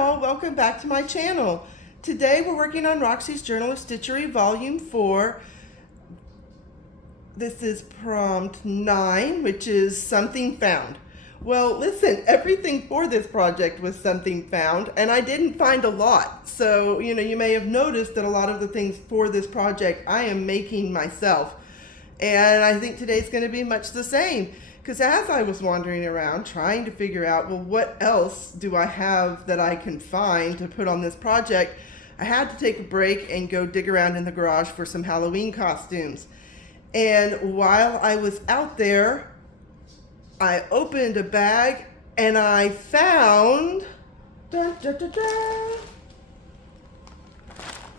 y'all, welcome back to my channel. Today we're working on Roxy's Journal of Stitchery Volume 4. This is prompt 9, which is something found. Well, listen, everything for this project was something found, and I didn't find a lot. So, you may have noticed that a lot of the things for this project I am making myself. And I think today's going to be much the same. Because as I was wandering around trying to figure out, well, what else do I have that I can find to put on this project, I had to take a break and go dig around in the garage for some Halloween costumes. And while I was out there, I opened a bag and I found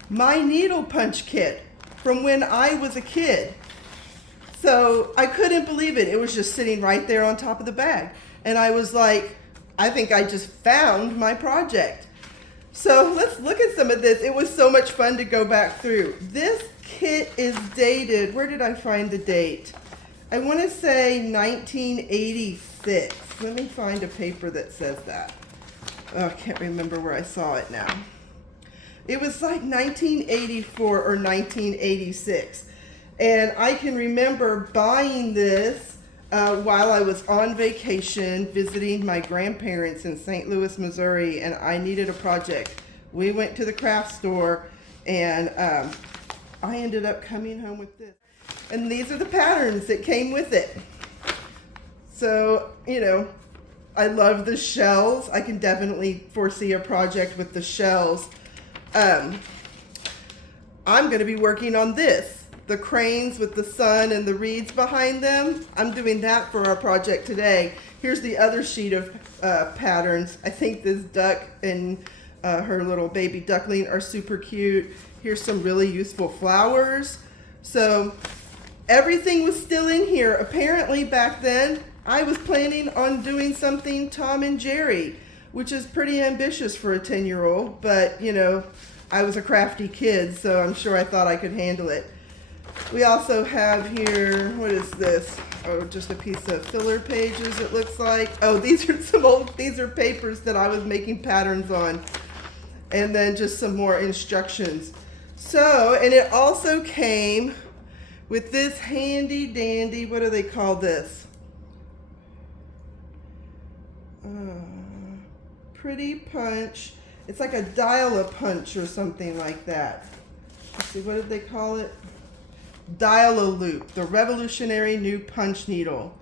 my needle punch kit from when I was a kid. So I couldn't believe it. It was just sitting right there on top of the bag. And I was like, I think I just found my project. So let's look at some of this. It was so much fun to go back through. This kit is dated. Where did I find the date? I want to say 1986. Let me find a paper that says that. Oh, I can't remember where I saw it now. It was like 1984 or 1986. And I can remember buying this while I was on vacation visiting my grandparents in St. Louis, Missouri, and I needed a project. We went to the craft store, and I ended up coming home with this. And these are the patterns that came with it. So, I love the shells. I can definitely foresee a project with the shells. I'm going to be working on this. The cranes with the sun and the reeds behind them. I'm doing that for our project today. Here's the other sheet of patterns. I think this duck and her little baby duckling are super cute. Here's some really useful flowers. So everything was still in here. Apparently back then I was planning on doing something Tom and Jerry, which is pretty ambitious for a 10-year-old, but I was a crafty kid, so I'm sure I thought I could handle it. We also have here, what is this? Oh, just a piece of filler pages, it looks like. Oh, these are papers that I was making patterns on. And then just some more instructions. So, and it also came with this handy dandy, what do they call this? Pretty punch. It's like a dial-a-punch or something like that. Let's see, what did they call it? Dial-a-loop, the revolutionary new punch needle.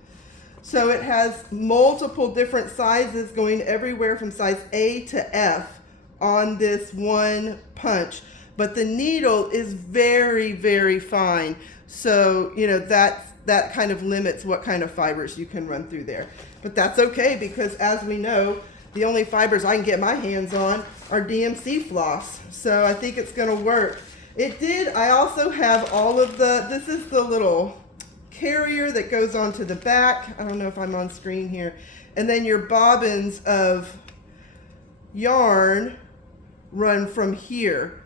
So it has multiple different sizes going everywhere from size A to F on this one punch. But the needle is very, very fine. So, that kind of limits what kind of fibers you can run through there. But that's okay because as we know, the only fibers I can get my hands on are DMC floss. So I think it's going to work. It did. I also have all of this is the little carrier that goes onto the back. I don't know if I'm on screen here. And then your bobbins of yarn run from here.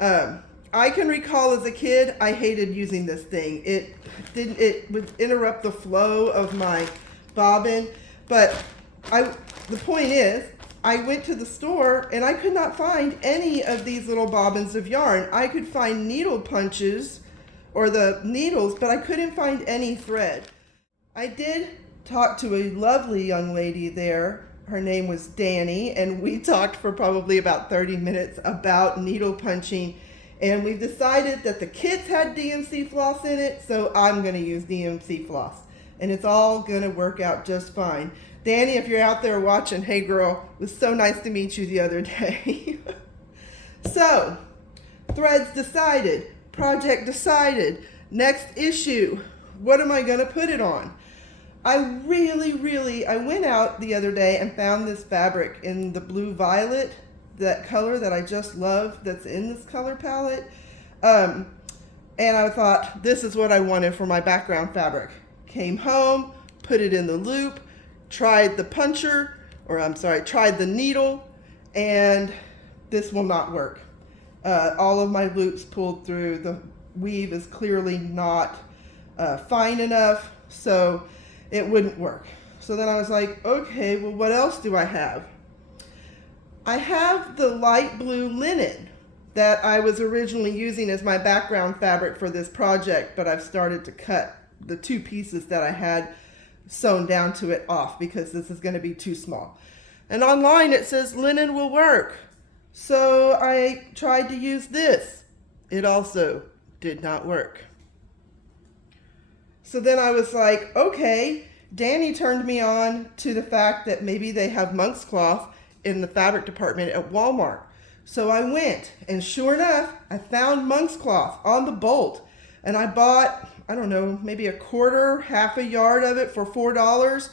I can recall as a kid, I hated using this thing. It would interrupt the flow of my bobbin. But the point is, I went to the store and I could not find any of these little bobbins of yarn. I could find needle punches or the needles, but I couldn't find any thread. I did talk to a lovely young lady there. Her name was Danny, and we talked for probably about 30 minutes about needle punching. And we decided that the kits had DMC floss in it, so I'm going to use DMC floss. And it's all going to work out just fine. Danny, if you're out there watching, hey girl, it was so nice to meet you the other day. So, threads decided, project decided, next issue, what am I going to put it on? I went out the other day and found this fabric in the blue violet, that color that I just love that's in this color palette. And I thought, this is what I wanted for my background fabric. Came home, put it in the loop, tried the needle, and this will not work. All of my loops pulled through. The weave is clearly not fine enough, so it wouldn't work. So then I was like, okay, well, what else do I have? I have the light blue linen that I was originally using as my background fabric for this project, but I've started to cut the 2 pieces that I had sewn down to it off because this is going to be too small. And online it says linen will work. So I tried to use this. It also did not work. So then I was like, okay, Danny turned me on to the fact that maybe they have monk's cloth in the fabric department at Walmart. So I went, and sure enough, I found monk's cloth on the bolt. And I bought, I don't know, maybe a quarter, half a yard of it for $4.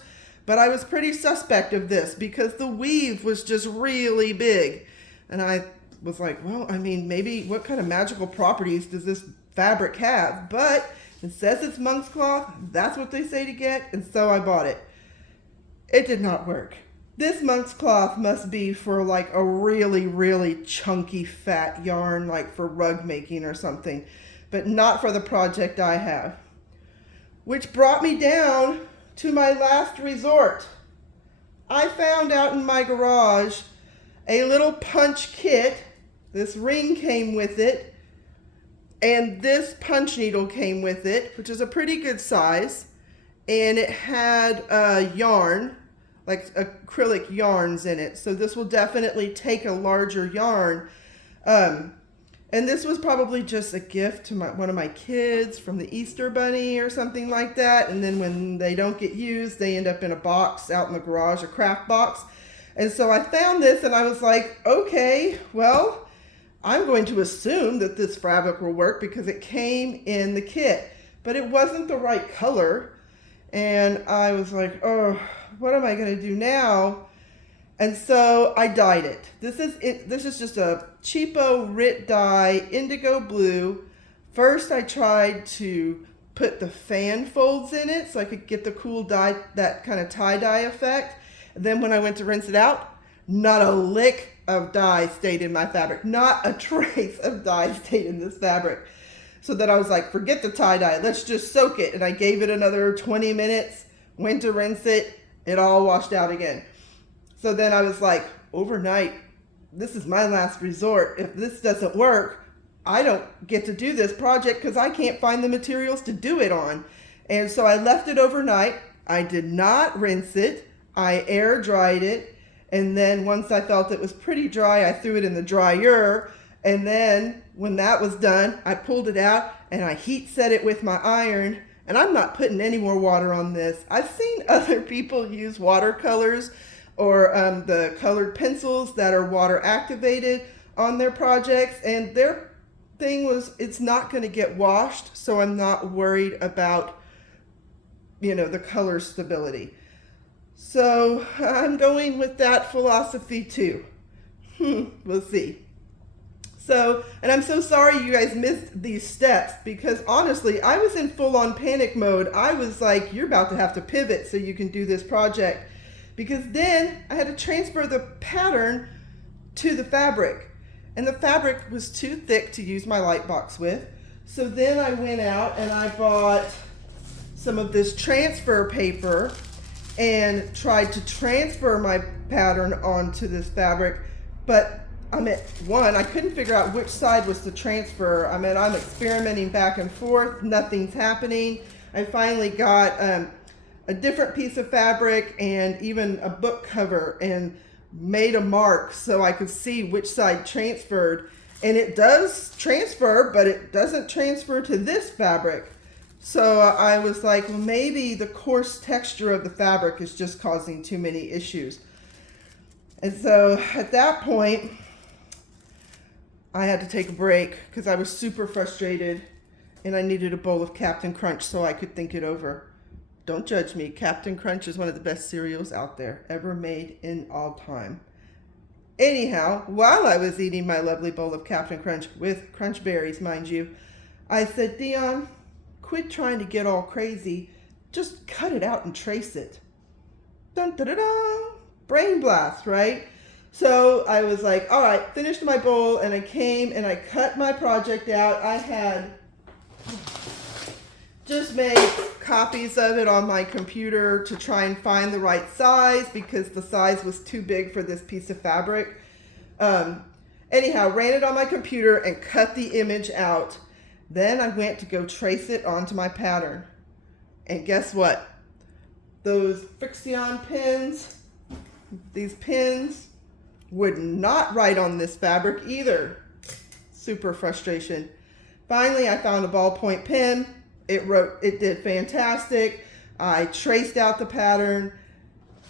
But I was pretty suspect of this because the weave was just really big. And I was like, well, I mean, maybe what kind of magical properties does this fabric have? But it says it's monk's cloth. That's what they say to get. And so I bought it. It did not work. This monk's cloth must be for like a really, really chunky fat yarn, like for rug making or something, but not for the project I have. Which brought me down to my last resort. I found out in my garage a little punch kit. This ring came with it, and this punch needle came with it, which is a pretty good size, and it had yarn, like acrylic yarns in it. So this will definitely take a larger yarn. And this was probably just a gift to one of my kids from the Easter Bunny or something like that. And then when they don't get used, they end up in a box out in the garage, a craft box. And so I found this and I was like, okay, well, I'm going to assume that this fabric will work because it came in the kit, but it wasn't the right color. And I was like, oh, what am I going to do now? And so I dyed it. This is just a cheapo Rit dye, indigo blue. First I tried to put the fan folds in it so I could get the cool dye, that kind of tie-dye effect. And then when I went to rinse it out, not a lick of dye stayed in my fabric. Not a trace of dye stayed in this fabric. So then I was like, forget the tie-dye, let's just soak it. And I gave it another 20 minutes, went to rinse it, it all washed out again. So then I was like, overnight, this is my last resort. If this doesn't work, I don't get to do this project because I can't find the materials to do it on. And so I left it overnight. I did not rinse it. I air dried it. And then once I felt it was pretty dry, I threw it in the dryer. And then when that was done, I pulled it out and I heat set it with my iron. And I'm not putting any more water on this. I've seen other people use watercolors or the colored pencils that are water activated on their projects, and their thing was it's not going to get washed, so I'm not worried about, you know, the color stability. So I'm going with that philosophy too. We'll see. So, and I'm so sorry you guys missed these steps because honestly, I was in full-on panic mode. I was like, you're about to have to pivot so you can do this project. Because then I had to transfer the pattern to the fabric. And the fabric was too thick to use my light box with. So then I went out and I bought some of this transfer paper and tried to transfer my pattern onto this fabric. But I couldn't figure out which side was to transfer. I'm experimenting back and forth. Nothing's happening. I finally got a different piece of fabric and even a book cover and made a mark so I could see which side transferred. And it does transfer, but it doesn't transfer to this fabric. So I was like, well, maybe the coarse texture of the fabric is just causing too many issues. And so at that point, I had to take a break because I was super frustrated and I needed a bowl of Captain Crunch so I could think it over. Don't judge me. Captain Crunch is one of the best cereals out there, ever made in all time. Anyhow, while I was eating my lovely bowl of Captain Crunch, with crunch berries, mind you, I said, Dion, quit trying to get all crazy. Just cut it out and trace it. Dun, da, da, da. Brain blast, right? So I was like, all right, finished my bowl, and I came and I cut my project out. I had just made copies of it on my computer to try and find the right size because the size was too big for this piece of fabric. Anyhow, ran it on my computer and cut the image out. Then I went to go trace it onto my pattern. And guess what? Those Friction pins, these pins, would not write on this fabric either. Super frustration. Finally, I found a ballpoint pen. It did fantastic. I traced out the pattern.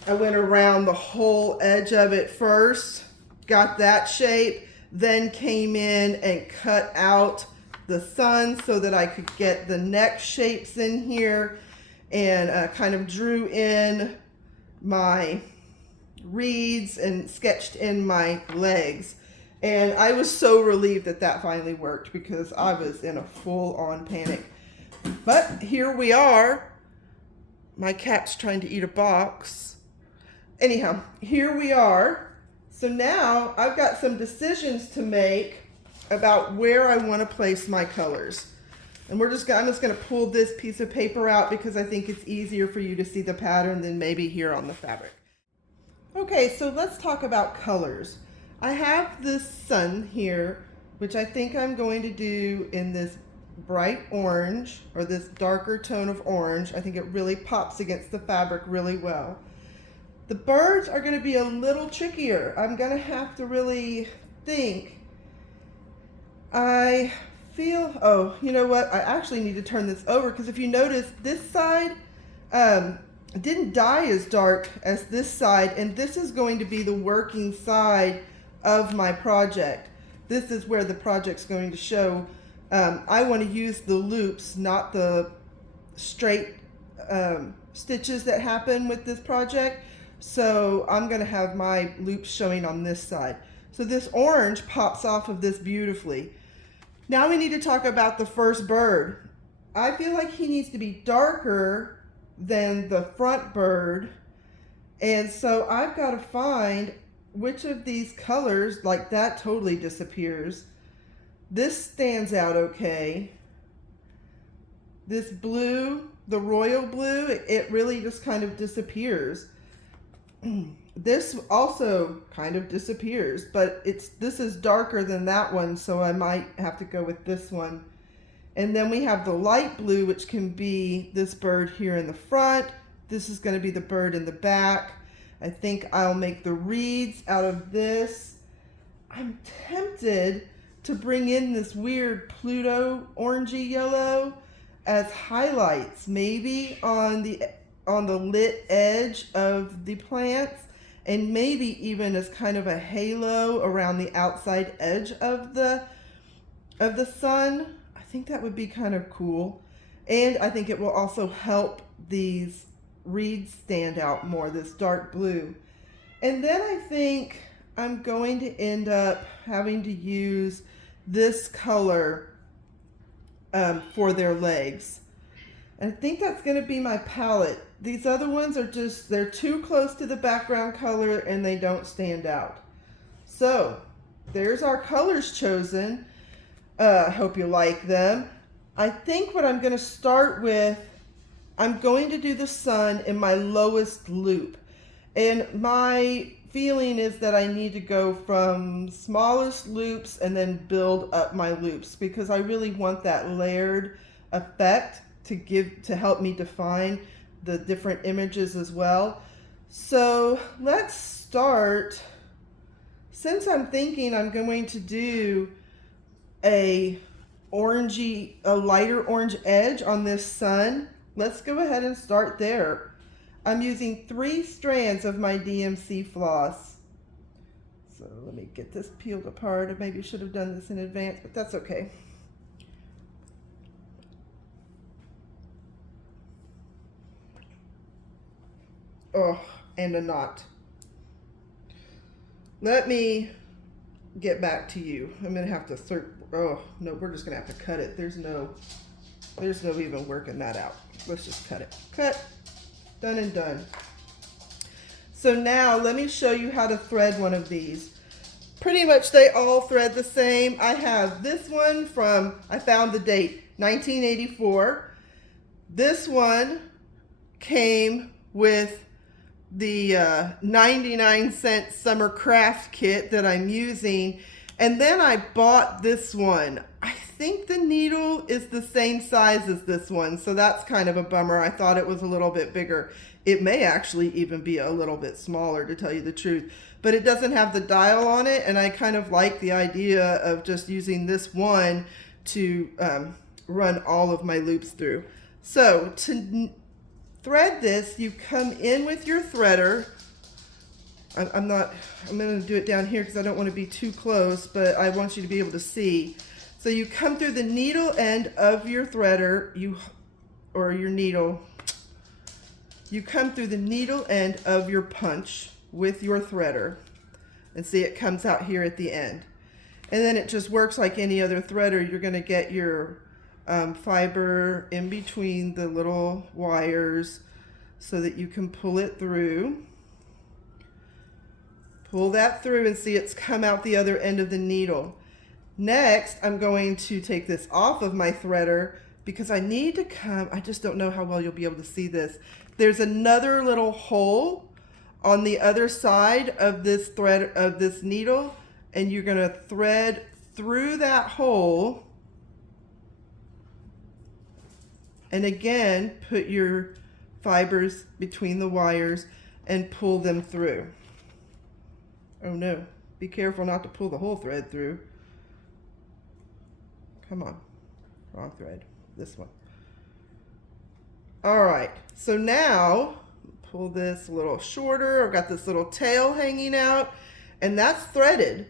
I went around the whole edge of it first, got that shape, then came in and cut out the sun so that I could get the neck shapes in here, and kind of drew in my reeds and sketched in my legs. And I was so relieved that that finally worked, because I was in a full-on panic. But here we are. My cat's trying to eat a box. Anyhow, here we are. So now I've got some decisions to make about where I want to place my colors. And I'm just going to pull this piece of paper out because I think it's easier for you to see the pattern than maybe here on the fabric. Okay, so let's talk about colors. I have this sun here, which I think I'm going to do in this bright orange, or this darker tone of orange. I think it really pops against the fabric really well. The birds are going to be a little trickier. I'm going to have to really think. I feel, oh, you know what? I actually need to turn this over, because if you notice, this side didn't dye as dark as this side, and this is going to be the working side of my project. This is where the project's going to show. I want to use the loops, not the straight stitches that happen with this project. So I'm going to have my loops showing on this side. So this orange pops off of this beautifully. Now we need to talk about the first bird. I feel like he needs to be darker than the front bird. And so I've got to find which of these colors, like that totally disappears. This stands out okay. This blue, the royal blue, it really just kind of disappears. This also kind of disappears, but this is darker than that one, so I might have to go with this one. And then we have the light blue, which can be this bird here in the front. This is going to be the bird in the back. I think I'll make the reeds out of this. I'm tempted to bring in this weird Pluto orangey yellow as highlights, maybe on the lit edge of the plants, and maybe even as kind of a halo around the outside edge of the sun. I think that would be kind of cool, and I think it will also help these reeds stand out more, this dark blue. And then I think I'm going to end up having to use this color for their legs. And I think that's going to be my palette. These other ones are just, they're too close to the background color and they don't stand out. So there's our colors chosen. I hope you like them. I think what I'm going to start with, I'm going to do the sun in my lowest loop. And my feeling is that I need to go from smallest loops and then build up my loops, because I really want that layered effect to help me define the different images as well. So let's start. Since I'm thinking I'm going to do a lighter orange edge on this sun, let's go ahead and start there. I'm using 3 strands of my DMC floss. So let me get this peeled apart. I maybe should have done this in advance, but that's okay. Oh, and a knot. Let me get back to you. I'm gonna have to oh no, we're just gonna have to cut it. There's no even working that out. Let's just cut it. Cut. Done and done. So now let me show you how to thread one of these. Pretty much they all thread the same. I have this one from, I found the date, 1984. This one came with the 99-cent summer craft kit that I'm using, and then I bought this one. I think the needle is the same size as this one, so that's kind of a bummer. I thought it was a little bit bigger. It may actually even be a little bit smaller, to tell you the truth, but it doesn't have the dial on it, and I kind of like the idea of just using this one to run all of my loops through. So to thread this, you come in with your threader. I'm going to do it down here because I don't want to be too close, but I want you to be able to see. So you come through the needle end of your threader, or your needle. You come through the needle end of your punch with your threader, and see it comes out here at the end. And then it just works like any other threader. You're going to get your fiber in between the little wires so that you can pull it through. Pull that through and see it's come out the other end of the needle. Next, I'm going to take this off of my threader because I need to come, I just don't know how well you'll be able to see this. There's another little hole on the other side of this thread, of this needle, and you're going to thread through that hole. And again, put your fibers between the wires and pull them through. Oh no, be careful not to pull the whole thread through. Come on, wrong thread, this one. All right, so now pull this a little shorter. I've got this little tail hanging out, and that's threaded.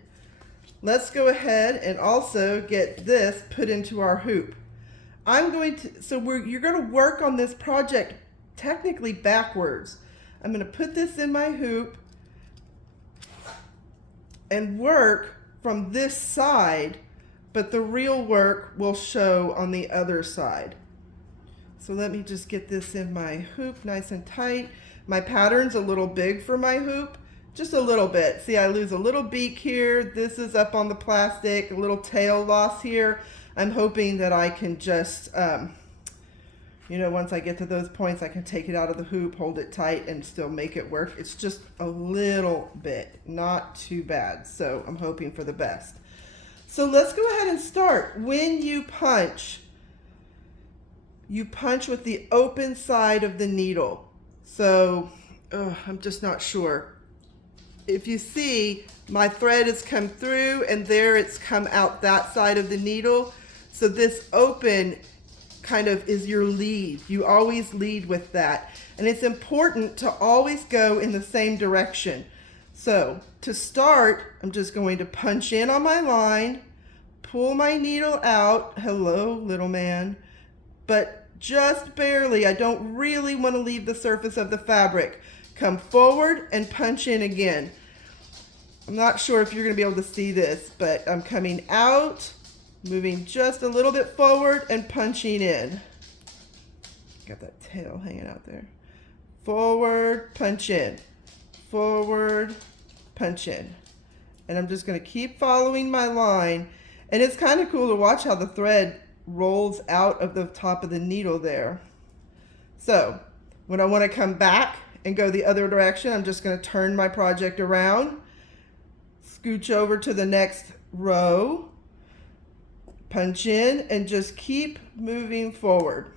Let's go ahead and also get this put into our hoop. You're going to work on this project technically backwards. I'm going to put this in my hoop and work from this side, but the real work will show on the other side. So let me just get this in my hoop nice and tight. My pattern's a little big for my hoop, just a little bit. See, I lose a little beak here. This is up on the plastic, a little tail loss here. I'm hoping that I can just, once I get to those points, I can take it out of the hoop, hold it tight, and still make it work. It's just a little bit, not too bad. So I'm hoping for the best. So let's go ahead and start. When you punch with the open side of the needle. So I'm just not sure. If you see, my thread has come through, and there it's come out that side of the needle. So this open kind of is your lead. You always lead with that. And it's important to always go in the same direction. So to start, I'm just going to punch in on my line, pull my needle out. Hello, little man. But just barely. I don't really want to leave the surface of the fabric. Come forward and punch in again. I'm not sure if you're going to be able to see this, but I'm coming out, moving just a little bit forward and punching in. Got that tail hanging out there. Forward, punch in. Forward, punch in. And I'm just going to keep following my line. And it's kind of cool to watch how the thread rolls out of the top of the needle there. So when I want to come back and go the other direction, I'm just going to turn my project around, scooch over to the next row, punch in, and just keep moving forward.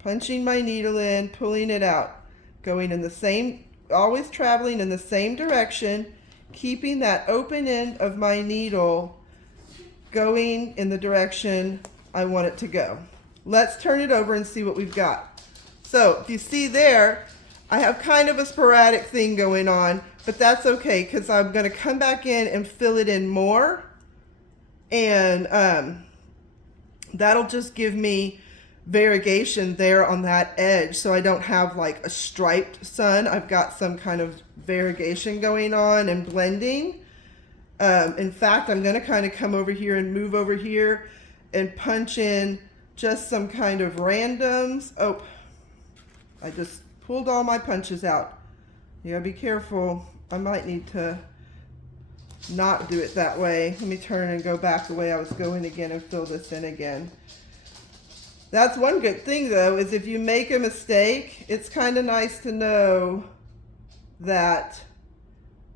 Punching my needle in, pulling it out, going in the same, always traveling in the same direction, keeping that open end of my needle going in the direction I want it to go. Let's turn it over and see what we've got. So if you see there, I have kind of a sporadic thing going on, but that's okay because I'm going to come back in and fill it in more, and that'll just give me variegation there on that edge, so I don't have like a striped sun. I've got some kind of variegation going on and blending. In fact, I'm going to kind of come over here and move over here and punch in just some kind of randoms. Oh, I just pulled all my punches out. You gotta be careful. I might need to not do it that way. Let me turn and go back the way I was going again and fill this in again. That's one good thing though, is if you make a mistake, it's kind of nice to know that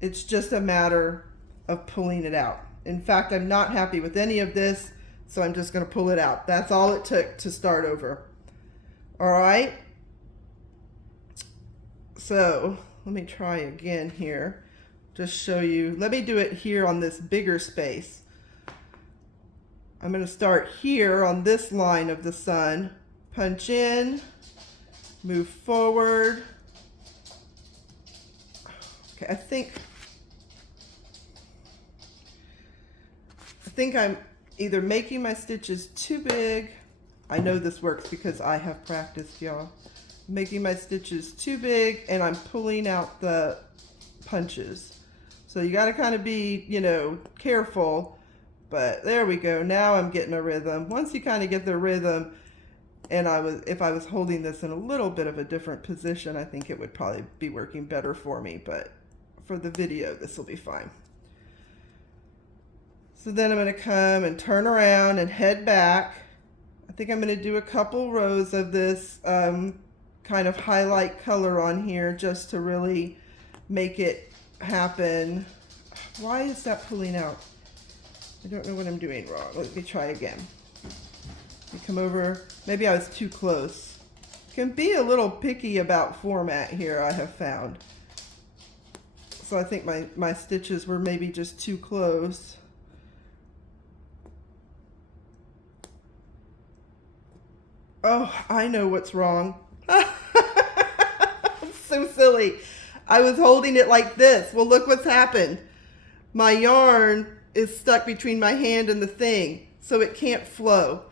it's just a matter of pulling it out. In fact, I'm not happy with any of this, so I'm just going to pull it out. That's all it took to start over. All right. So let me try again here. Just show you. Let me do it here on this bigger space. I'm going to start here on this line of the sun. Punch in, move forward. Okay, I think I'm either making my stitches too big. I know this works because I have practiced, y'all. Making my stitches too big, and I'm pulling out the punches. So you got to kind of be, you know, careful. But there we go. Now I'm getting a rhythm. Once you kind of get the rhythm, and if I was holding this in a little bit of a different position, I think it would probably be working better for me. But for the video, this will be fine. So then I'm going to come and turn around and head back. I think I'm going to do a couple rows of this kind of highlight color on here just to really make it happen. Why is that pulling out? I don't know what I'm doing wrong. Let me try again. You come over. Maybe I was too close. Can be a little picky about format here, I have found. So I think my stitches were maybe just too close. Oh, I know what's wrong. So silly. I was holding it like this. Well, look what's happened. My yarn is stuck between my hand and the thing, so it can't flow.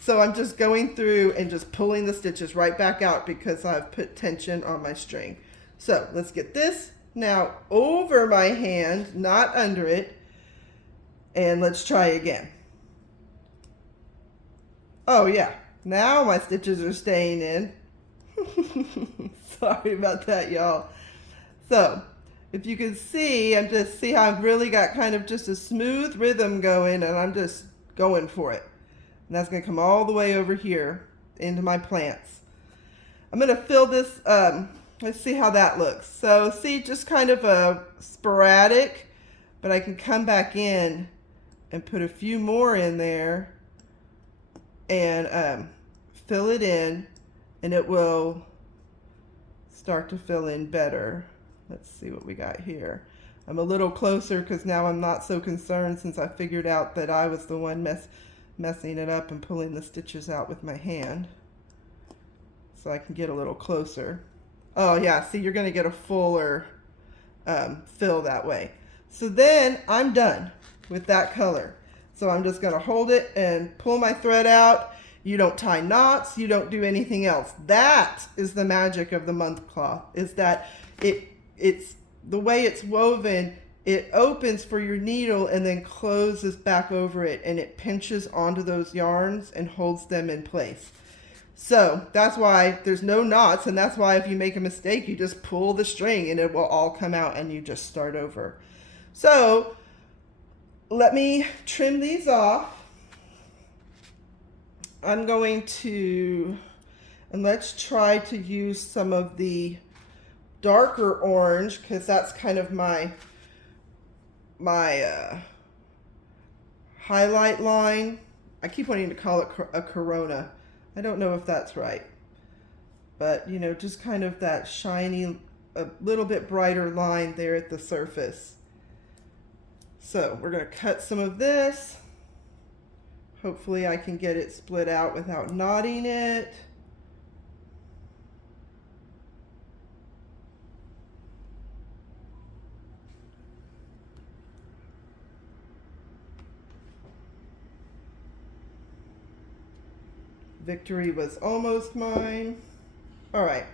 So I'm just going through and just pulling the stitches right back out because I've put tension on my string. So let's get this now over my hand, not under it. And let's try again. Oh yeah. Now my stitches are staying in. Sorry about that, y'all. So, if you can see, see how I've really got kind of just a smooth rhythm going, and I'm just going for it. And that's going to come all the way over here into my plants. I'm going to fill this, let's see how that looks. So, see, just kind of a sporadic, but I can come back in and put a few more in there and fill it in, and it will start to fill in better. Let's see what we got here. I'm a little closer because now I'm not so concerned since I figured out that I was the one messing it up and pulling the stitches out with my hand. So I can get a little closer. Oh yeah, see, you're going to get a fuller fill that way. So then I'm done with that color. So I'm just going to hold it and pull my thread out. You don't tie knots, you don't do anything else. That is the magic of the month cloth, is that it's the way it's woven, it opens for your needle and then closes back over it, and it pinches onto those yarns and holds them in place. So that's why there's no knots, and that's why if you make a mistake, you just pull the string and it will all come out and you just start over. So let me trim these off. I'm going to, and let's try to use some of the darker orange because that's kind of my highlight line. I keep wanting to call it a corona. I don't know if that's right, but you know, just kind of that shiny, a little bit brighter line there at the surface. So we're going to cut some of this. Hopefully I can get it split out without knotting it. Victory was almost mine. All right,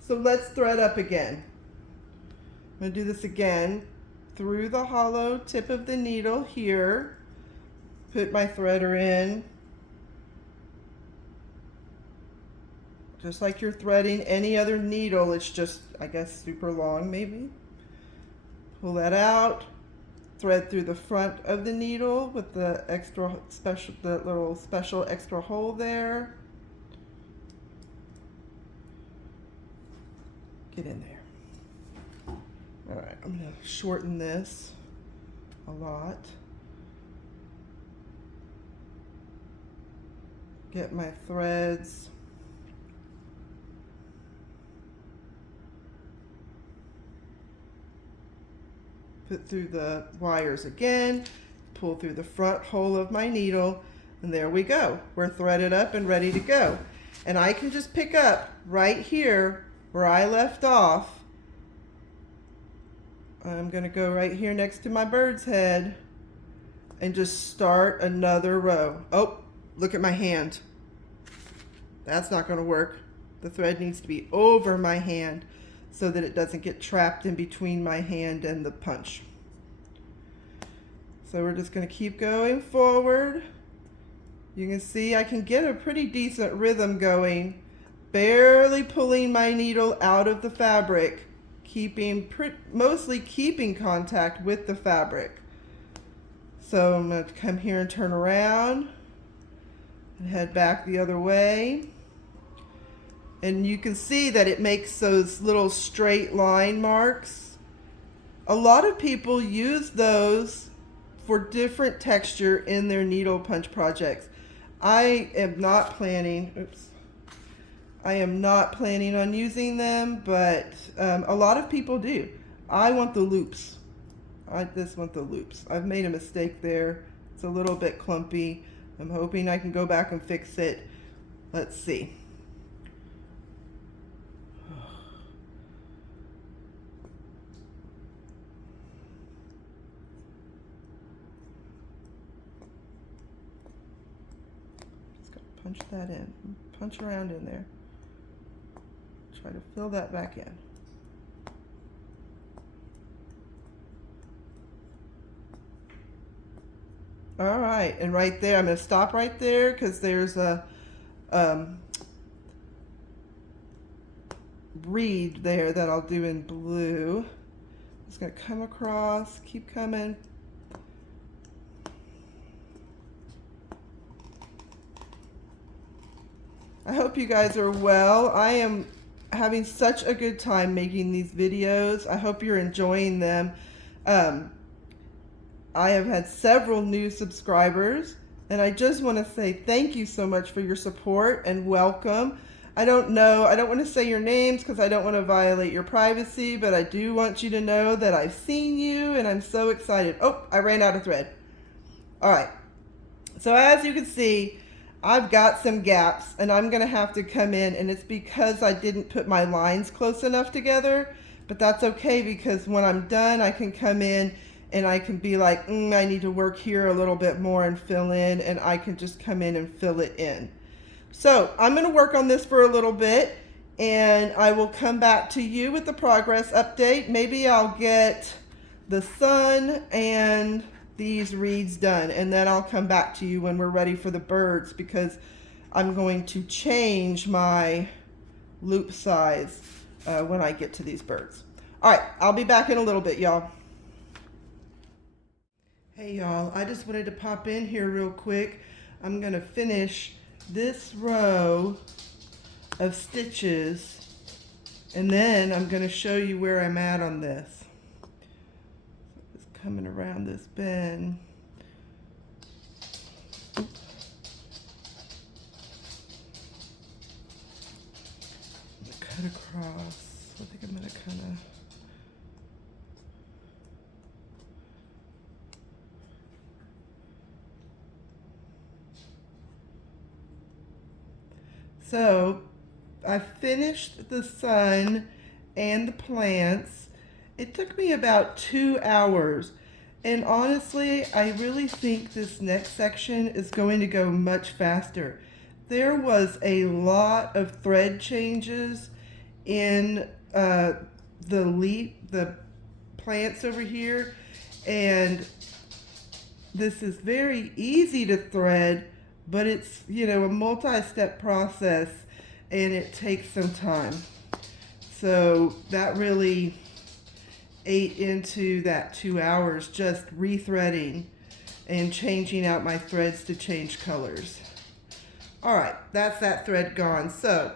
so let's thread up again. I'm going to do this again through the hollow tip of the needle here. Put my threader in. Just like you're threading any other needle, it's just, I guess, super long maybe. Pull that out. Thread through the front of the needle with the little special extra hole there. Get in there. All right, I'm gonna shorten this a lot. Get my threads. Put through the wires again, pull through the front hole of my needle, and there we go. We're threaded up and ready to go. And I can just pick up right here where I left off. I'm gonna go right here next to my bird's head and just start another row. Oh, look at my hand. That's not gonna work. The thread needs to be over my hand so that it doesn't get trapped in between my hand and the punch. So we're just gonna keep going forward. You can see I can get a pretty decent rhythm going, barely pulling my needle out of the fabric, mostly keeping contact with the fabric. So I'm gonna come here and turn around and head back the other way. And you can see that it makes those little straight line marks. A lot of people use those for different texture in their needle punch projects. I am not planning on using them, but a lot of people do. I want the loops. I just want the loops. I've made a mistake there. It's a little bit clumpy. I'm hoping I can go back and fix it. Let's see. Punch that in, punch around in there. Try to fill that back in. All right, and right there, I'm gonna stop right there because there's a reed there that I'll do in blue. Just gonna come across, keep coming. I hope you guys are well. I am having such a good time making these videos. I hope you're enjoying them. I have had several new subscribers, and I just want to say thank you so much for your support and welcome. I don't want to say your names because I don't want to violate your privacy, but I do want you to know that I've seen you and I'm so excited. Oh, I ran out of thread. All right. So as you can see, I've got some gaps and I'm gonna have to come in, and it's because I didn't put my lines close enough together, but that's okay because when I'm done I can come in and I can be like, I need to work here a little bit more and fill in, and I can just come in and fill it in. So I'm gonna work on this for a little bit and I will come back to you with the progress update. Maybe I'll get the sun and these reeds done, and then I'll come back to you when we're ready for the birds, because I'm going to change my loop size when I get to these birds. All right, I'll be back in a little bit, y'all. Hey y'all, I just wanted to pop in here real quick. I'm gonna finish this row of stitches and then I'm gonna show you where I'm at on this. Coming around this bend. Cut across. I think I'm gonna kind of So I finished the sun and the plants. It took me about 2 hours. And honestly, I really think this next section is going to go much faster. There was a lot of thread changes in the plants over here. And this is very easy to thread, but it's, a multi-step process and it takes some time. So that really ate into that 2 hours just rethreading and changing out my threads to change colors. All right, that's that thread gone. So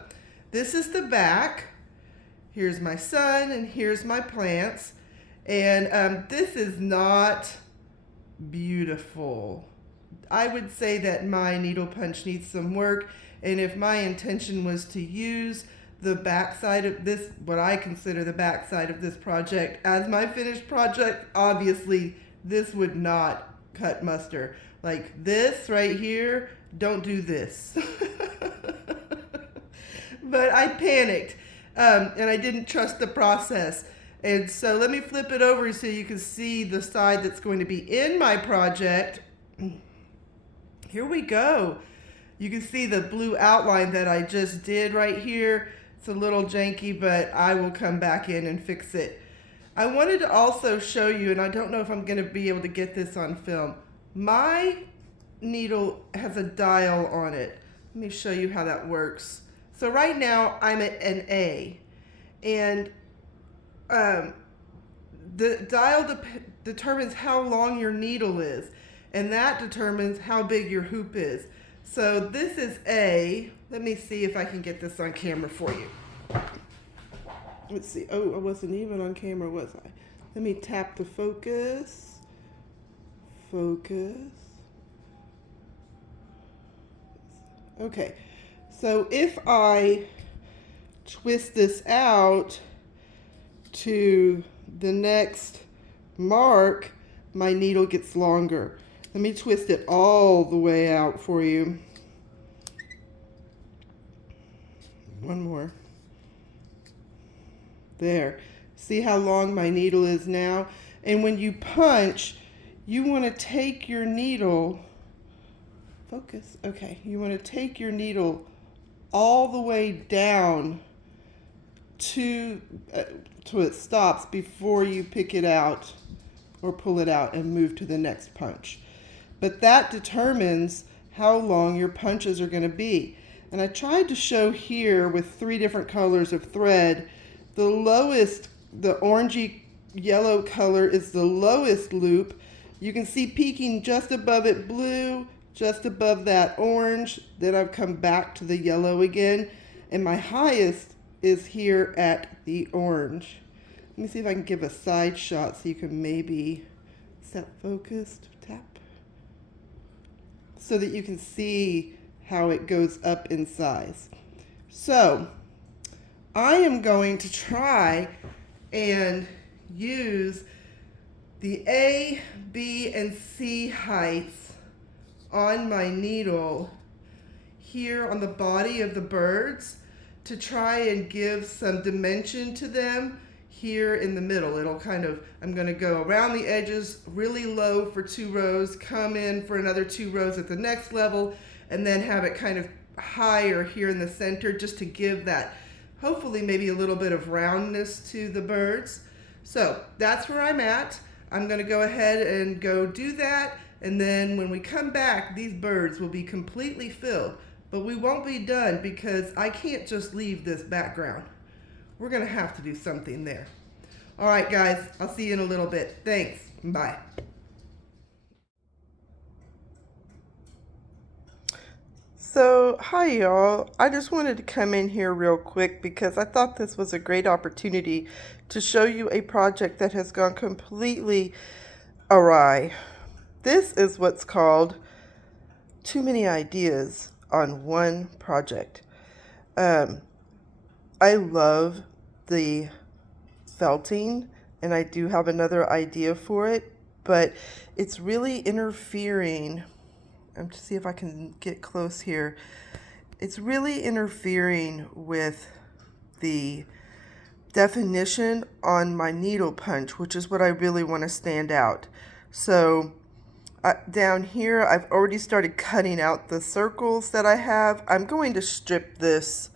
this is the back. Here's my sun and here's my plants. And this is not beautiful. I would say that my needle punch needs some work, and if my intention was to use the backside of this, what I consider the backside of this project, as my finished project, obviously this would not cut muster. Like this right here, don't do this. But I panicked, and I didn't trust the process. And so let me flip it over so you can see the side that's going to be in my project. Here we go. You can see the blue outline that I just did right here. It's a little janky, but I will come back in and fix it. I wanted to also show you, and I don't know if I'm going to be able to get this on film. My needle has a dial on it. Let me show you how that works. So right now I'm at an A, and the dial determines how long your needle is, and that determines how big your hoop is. So this is A. Let me see if I can get this on camera for you. Let's see. Oh, I wasn't even on camera, was I? Let me tap the focus. Focus. Okay. So if I twist this out to the next mark, my needle gets longer. Let me twist it all the way out for you. One more. There. See how long my needle is now? And when you punch, you want to take your needle, focus, okay, you want to take your needle all the way down to it stops before you pick it out or pull it out and move to the next punch. But that determines how long your punches are going to be. And I tried to show here with 3 different colors of thread. The lowest, the orangey yellow color is the lowest loop. You can see peeking just above it blue, just above that orange. Then I've come back to the yellow again. And my highest is here at the orange. Let me see if I can give a side shot so you can maybe set focused, tap. So that you can see how it goes up in size. So I am going to try and use the A, B, and C heights on my needle here on the body of the birds to try and give some dimension to them here in the middle. It'll kind of, I'm going to go around the edges really low for 2 rows, come in for another 2 rows at the next level, and then have it kind of higher here in the center just to give that, hopefully maybe a little bit of roundness to the birds. So that's where I'm at. I'm going to go ahead and go do that, and then when we come back, these birds will be completely filled. But we won't be done because I can't just leave this background. We're going to have to do something there. All right, guys, I'll see you in a little bit. Thanks. Bye. So, hi y'all. I just wanted to come in here real quick because I thought this was a great opportunity to show you a project that has gone completely awry. This is what's called too many ideas on one project. I love the felting, and I do have another idea for it, but it's really interfering. To see if I can get close here. It's really interfering with the definition on my needle punch, which is what I really want to stand out. So down here, I've already started cutting out the circles that I have. I'm going to strip this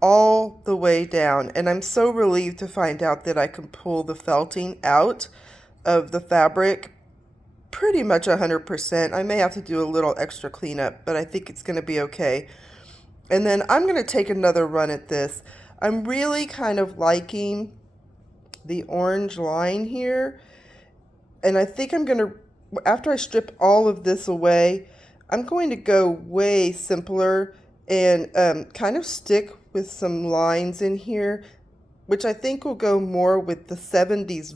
all the way down, and I'm so relieved to find out that I can pull the felting out of the fabric pretty much 100%. I may have to do a little extra cleanup, but I think it's going to be okay. And then I'm going to take another run at this. I'm really kind of liking the orange line here, and I think I'm going to, after I strip all of this away, I'm going to go way simpler and kind of stick with some lines in here, which I think will go more with the 70s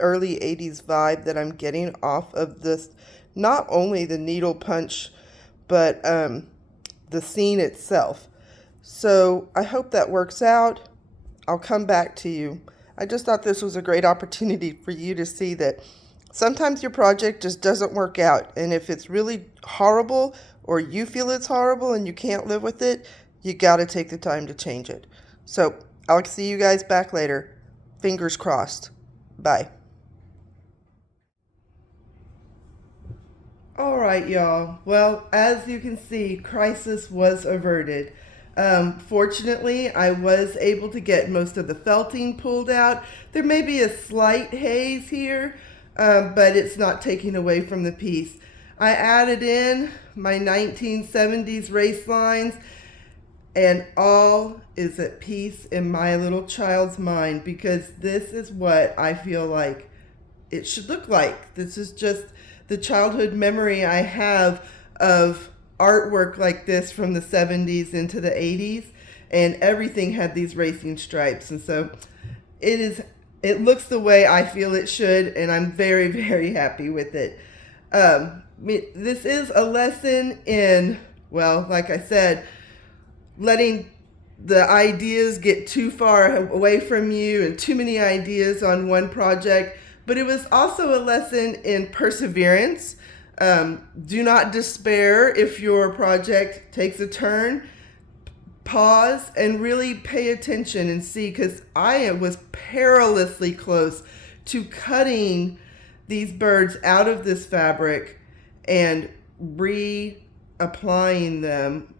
early 80s vibe that I'm getting off of this, not only the needle punch, but the scene itself. So I hope that works out. I'll come back to you. I just thought this was a great opportunity for you to see that sometimes your project just doesn't work out. And if it's really horrible or you feel it's horrible and you can't live with it, you got to take the time to change it. So I'll see you guys back later. Fingers crossed. Bye. All right, y'all. Well, as you can see, crisis was averted. Fortunately, I was able to get most of the felting pulled out. There may be a slight haze here, but it's not taking away from the piece. I added in my 1970s race lines, and all is at peace in my little child's mind, because this is what I feel like it should look like. This is just the childhood memory I have of artwork like this from the 70s into the 80s, and everything had these racing stripes. And so it looks the way I feel it should, and I'm very, very happy with it. This is a lesson in, well, like I said, letting the ideas get too far away from you and too many ideas on one project. But it was also a lesson in perseverance. Do not despair if your project takes a turn. Pause and really pay attention and see, because I was perilously close to cutting these birds out of this fabric and reapplying them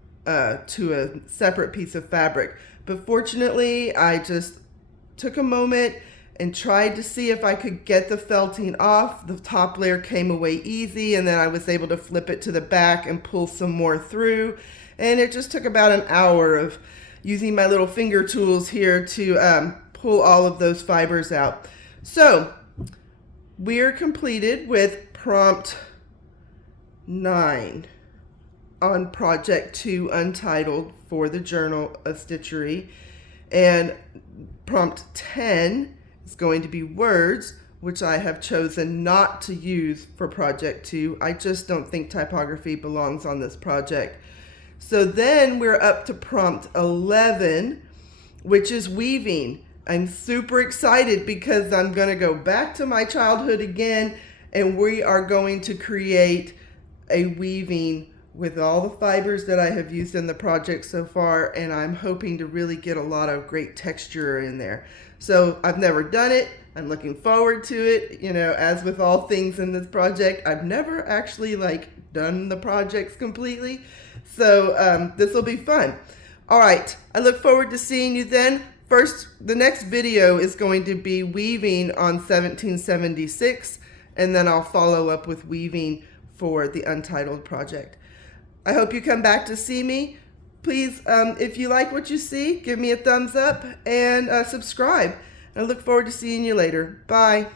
to a separate piece of fabric. But fortunately, I just took a moment and tried to see if I could get the felting off. The top layer came away easy, and then I was able to flip it to the back and pull some more through. And it just took about an hour of using my little finger tools here to pull all of those fibers out. So we're completed with prompt 9 on project 2 Untitled for the Journal of Stitchery. And prompt 10 is going to be words, which I have chosen not to use for project 2. I just don't think typography belongs on this project. So then we're up to prompt 11, which is weaving. I'm super excited because I'm going to go back to my childhood again, and we are going to create a weaving with all the fibers that I have used in the project so far, and I'm hoping to really get a lot of great texture in there. So I've never done it. I'm looking forward to it. You know, as with all things in this project, I've never actually done the projects completely. So this will be fun. All right, I look forward to seeing you then. First, the next video is going to be weaving on 1776, and then I'll follow up with weaving for the Untitled project. I hope you come back to see me. Please, if you like what you see, give me a thumbs up and subscribe. I look forward to seeing you later. Bye.